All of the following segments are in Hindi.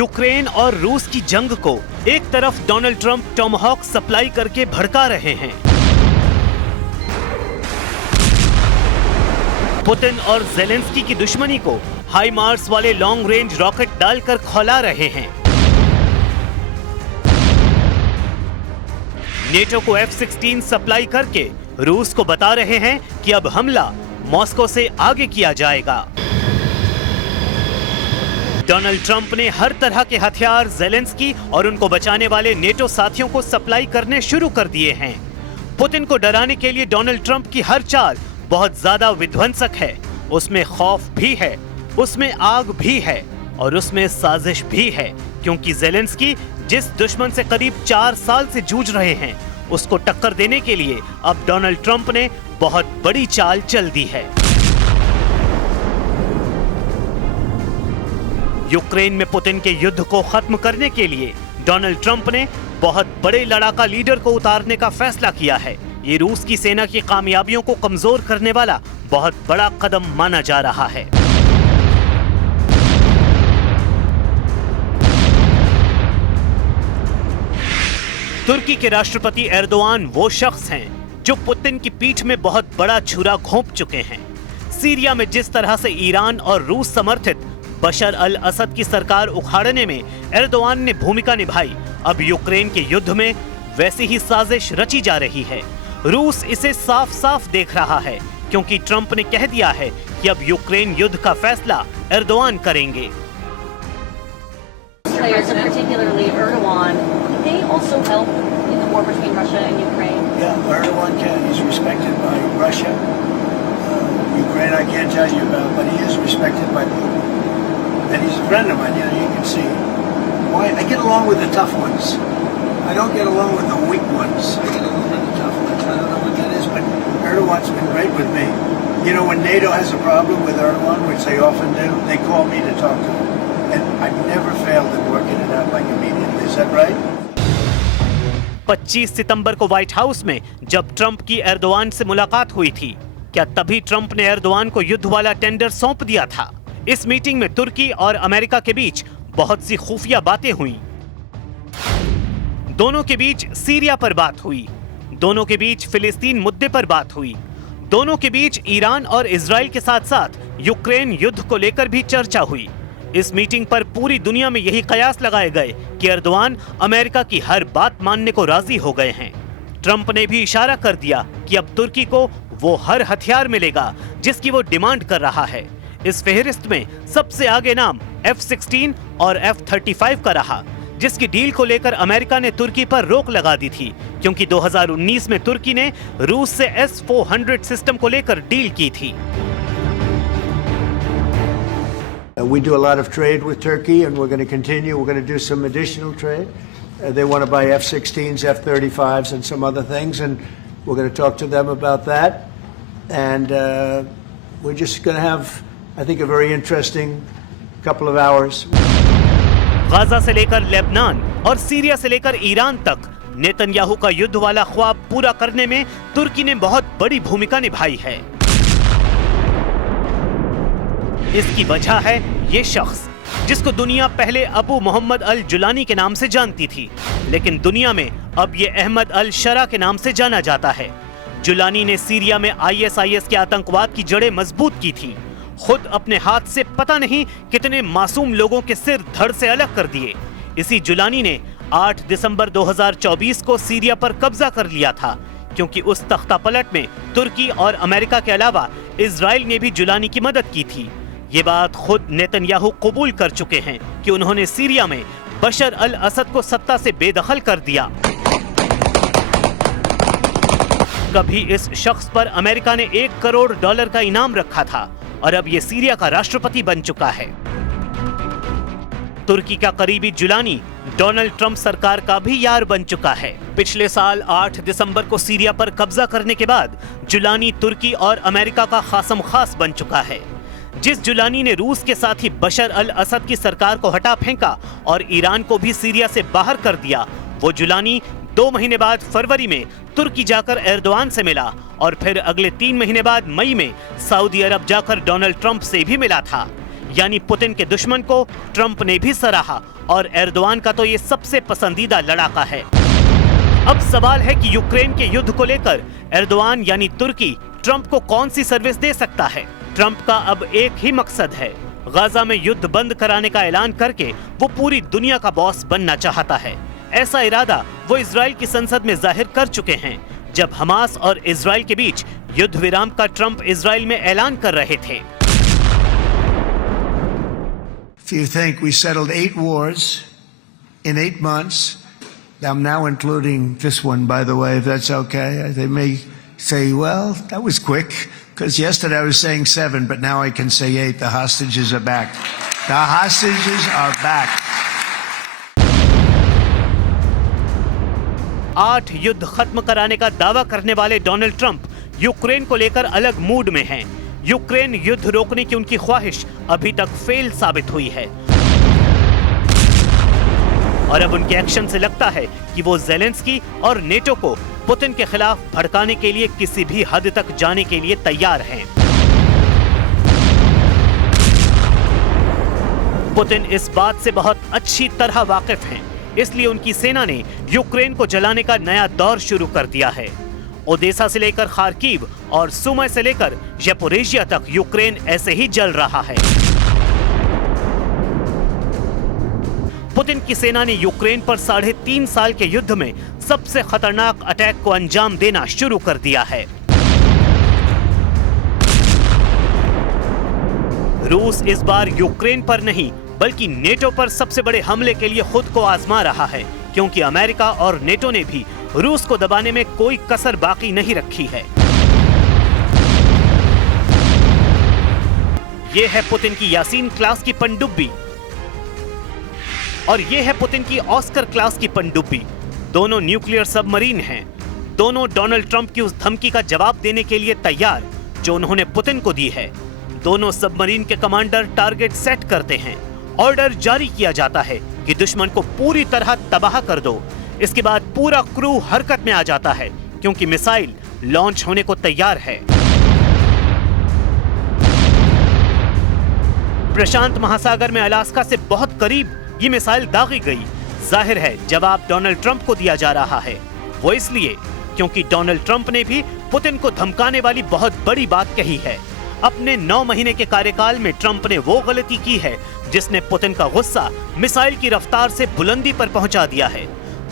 यूक्रेन और रूस की जंग को एक तरफ डोनाल्ड ट्रंप टॉमहॉक सप्लाई करके भड़का रहे हैं, पुतिन और ज़ेलेंस्की की दुश्मनी को हाइमार्स वाले लॉन्ग रेंज रॉकेट डालकर खौला रहे हैं। नेटो को F-16 सप्लाई करके रूस को बता रहे हैं कि अब हमला मॉस्को से आगे किया जाएगा। डोनाल्ड ट्रंप ने हर तरह के हथियार ज़ेलेंस्की और उनको बचाने वाले नेटो साथियों को सप्लाई करने शुरू कर दिए हैं। पुतिन को डराने के लिए डोनाल्ड ट्रंप की हर चाल बहुत ज्यादा विध्वंसक है। उसमें खौफ भी है, उसमें आग भी है और उसमें साजिश भी है, क्योंकि ज़ेलेंस्की जिस दुश्मन से करीब 4 साल से जूझ रहे हैं, उसको टक्कर देने के लिए अब डोनाल्ड ट्रंप ने बहुत बड़ी चाल चल दी है। यूक्रेन में पुतिन के युद्ध को खत्म करने के लिए डोनाल्ड ट्रंप ने बहुत बड़े लड़ाका लीडर को उतारने का फैसला किया है। ये रूस की सेना की कामयाबियों को कमजोर करने वाला बहुत बड़ा कदम माना जा रहा है। तुर्की के राष्ट्रपति एर्दोआन वो शख्स हैं जो पुतिन की पीठ में बहुत बड़ा छुरा घोंप चुके हैं। सीरिया में जिस तरह से ईरान और रूस समर्थित बशर अल असद की सरकार उखाड़ने में एर्दोआन ने भूमिका निभाई, अब यूक्रेन के युद्ध में वैसी ही साजिश रची जा रही है। रूस इसे साफ साफ देख रहा है, क्योंकि ट्रंप ने कह दिया है कि अब यूक्रेन युद्ध का फैसला एर्दोआन करेंगे। Ukraine I can't tell you about, but he is respected by Putin. And he's a friend of mine, you know, you can see. Why I get along with the tough ones. I don't get along with the weak ones. I get along with the tough ones. I don't know what that is, but Erdogan's been great with me. You know, when NATO has a problem with Erdogan, which they often do, they call me to talk to him. And I've never failed in working it out like immediately. Is that right? 25 सितंबर को व्हाइट हाउस में जब ट्रंप की एर्दोआन से मुलाकात हुई थी, क्या तभी ट्रंप ने एर्दोआन को युद्ध वाला टेंडर सौंप दिया था? इस मीटिंग में तुर्की और अमेरिका के बीच बहुत सी खुफिया बातें हुई। दोनों के बीच सीरिया पर बात हुई, दोनों के बीच फिलिस्तीन मुद्दे पर बात हुई, दोनों के बीच ईरान और इजराइल के साथ साथ यूक्रेन युद्ध को लेकर भी चर्चा हुई। इस मीटिंग पर पूरी दुनिया में यही कयास लगाए गए कि एर्दोआन अमेरिका की हर बात मानने को राजी हो गए हैं। ट्रंप ने भी इशारा कर दिया कि अब तुर्की को वो हर हथियार मिलेगा जिसकी वो डिमांड कर रहा है। इस फेहरिस्त में सबसे आगे नाम F-16 और F-35 का रहा, जिसकी डील को लेकर अमेरिका ने तुर्की पर रोक लगा दी थी, क्योंकि 2019 में तुर्की ने रूस से S-400 सिस्टम को लेकर डील की थी। We do a lot of trade with Turkey and we're going to continue. We're going to do some additional trade. They want to buy F-16s, F-35s and some other things, and we're going to talk to them about that. And we're just going to have, I think, a very interesting couple of hours. Gaza से लेकर लेबनान और सीरिया से लेकर ईरान तक नेतन्याहू का युद्ध वाला ख्वाब पूरा करने में तुर्की ने बहुत बड़ी भूमिका निभाई है। इसकी वजह है ये शख्स, जिसको दुनिया पहले अबू मोहम्मद अल जुलानी के नाम से जानती थी, लेकिन दुनिया में अब ये अहमद अल शरा के नाम से जाना जाता है। जुलानी ने सीरिया में ISIS के आतंकवाद की जड़ें मजबूत की थी। खुद अपने हाथ से पता नहीं कितने मासूम लोगों के सिर धड़ से अलग कर दिए। इसी जुलानी ने 8 दिसंबर 2024 को सीरिया पर कब्जा कर लिया था, क्योंकि उस तख्तापलट में तुर्की और अमेरिका के अलावा इजराइल ने भी जुलानी की मदद की थी। ये बात खुद नेतन्याहू कबूल कर चुके हैं कि उन्होंने सीरिया में बशर अल असद को सत्ता से बेदखल कर दिया। कभी इस शख्स पर अमेरिका ने $1 करोड़ का इनाम रखा था और अब ये सीरिया का राष्ट्रपति बन चुका है। तुर्की का करीबी जुलानी डोनाल्ड ट्रंप सरकार का भी यार बन चुका है। पिछले साल 8 दिसंबर को सीरिया पर कब्जा करने के बाद जुलानी तुर्की और अमेरिका का खासम खास बन चुका है। जिस जुलानी ने रूस के साथ ही बशर अल असद की सरकार को हटा फेंका और ईरान को भी सीरिया से बाहर कर दिया, वो जुलानी 2 महीने बाद फरवरी में तुर्की जाकर एर्दोआन से मिला और फिर अगले 3 महीने बाद मई में सऊदी अरब जाकर डोनाल्ड ट्रंप से भी मिला था। यानी पुतिन के दुश्मन को ट्रंप ने भी सराहा और एर्दोआन का तो ये सबसे पसंदीदा लड़ाका है। अब सवाल है कि यूक्रेन के युद्ध को लेकर एर्दोआन यानी तुर्की ट्रंप को कौन सी सर्विस दे सकता है। ट्रंप का अब एक ही मकसद है, गाजा में युद्ध बंद कराने का ऐलान करके वो पूरी दुनिया का बॉस बनना चाहता है। ऐसा इरादा वो इजराइल की संसद में जाहिर कर चुके हैं जब हमास और इजराइल के बीच युद्ध विराम का ट्रंप इजराइल में ऐलान कर रहे थे। If you think we settled 8 wars in 8 months, I'm now including this one, by the way, if that's okay. They may say, well, that was quick, because yesterday I was saying 7, but now I can say 8. The hostages are back. The hostages are back. 8 युद्ध खत्म कराने का दावा करने वाले डोनाल्ड ट्रंप यूक्रेन को लेकर अलग मूड में हैं। यूक्रेन युद्ध रोकने की उनकी ख्वाहिश अभी तक फेल साबित हुई है और अब उनके एक्शन से लगता है कि वो ज़ेलेंस्की और नेटो को पुतिन के खिलाफ भड़काने के लिए किसी भी हद तक जाने के लिए तैयार हैं। पुतिन इस बात से बहुत अच्छी तरह वाकिफ हैं, इसलिए उनकी सेना ने यूक्रेन को जलाने का नया दौर शुरू कर दिया है। ओदेसा से लेकर खार्किव और सुमी से लेकर ज़पोरिजिया तक यूक्रेन ऐसे ही जल रहा है। पुतिन की सेना ने यूक्रेन पर 3.5 साल के युद्ध में सबसे खतरनाक अटैक को अंजाम देना शुरू कर दिया है। रूस इस बार यूक्रेन पर नहीं बल्कि नेटो पर सबसे बड़े हमले के लिए खुद को आजमा रहा है, क्योंकि अमेरिका और नेटो ने भी रूस को दबाने में कोई कसर बाकी नहीं रखी है। यह है पुतिन की यासीन क्लास की पनडुब्बी और यह है पुतिन की ऑस्कर क्लास की पनडुब्बी। दोनों न्यूक्लियर सबमरीन हैं। दोनों डोनाल्ड ट्रंप की उस धमकी का जवाब देने के लिए तैयार जो उन्होंने पुतिन को दी है। दोनों सबमरीन के कमांडर टारगेट सेट करते हैं। ऑर्डर जारी किया जाता है कि दुश्मन को पूरी तरह तबाह कर दो। इसके बाद पूरा क्रू हरकत में आ जाता है क्योंकि मिसाइल लॉन्च होने को तैयार है। प्रशांत महासागर में अलास्का से बहुत करीब ये मिसाइल दागी गई। जाहिर है जवाब डोनाल्ड ट्रंप को दिया जा रहा है। वो इसलिए क्योंकि डोनाल्ड ट्रंप ने भी पुतिन को धमकाने वाली बहुत बड़ी बात कही है। अपने 9 महीने के कार्यकाल में ट्रंप ने वो गलती की है जिसने पुतिन का गुस्सा मिसाइल की रफ्तार से बुलंदी पर पहुंचा दिया है।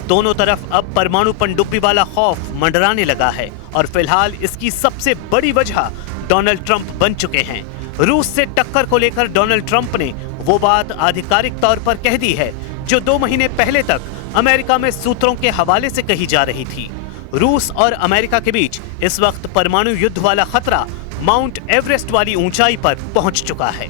दोनों तरफ अब परमाणु पनडुब्बी वाला खौफ मंडराने लगा है और फिलहाल इसकी सबसे बड़ी वजह डोनाल्ड ट्रंप बन चुके हैं। रूस से टक्कर को लेकर डोनाल्ड ट्रंप ने वो बात आधिकारिक तौर पर कह दी है जो 2 महीने पहले तक अमेरिका में सूत्रों के हवाले से कही जा रही थी। रूस और अमेरिका के बीच इस वक्त परमाणु युद्ध वाला खतरा माउंट एवरेस्ट वाली ऊंचाई पर पहुंच चुका है।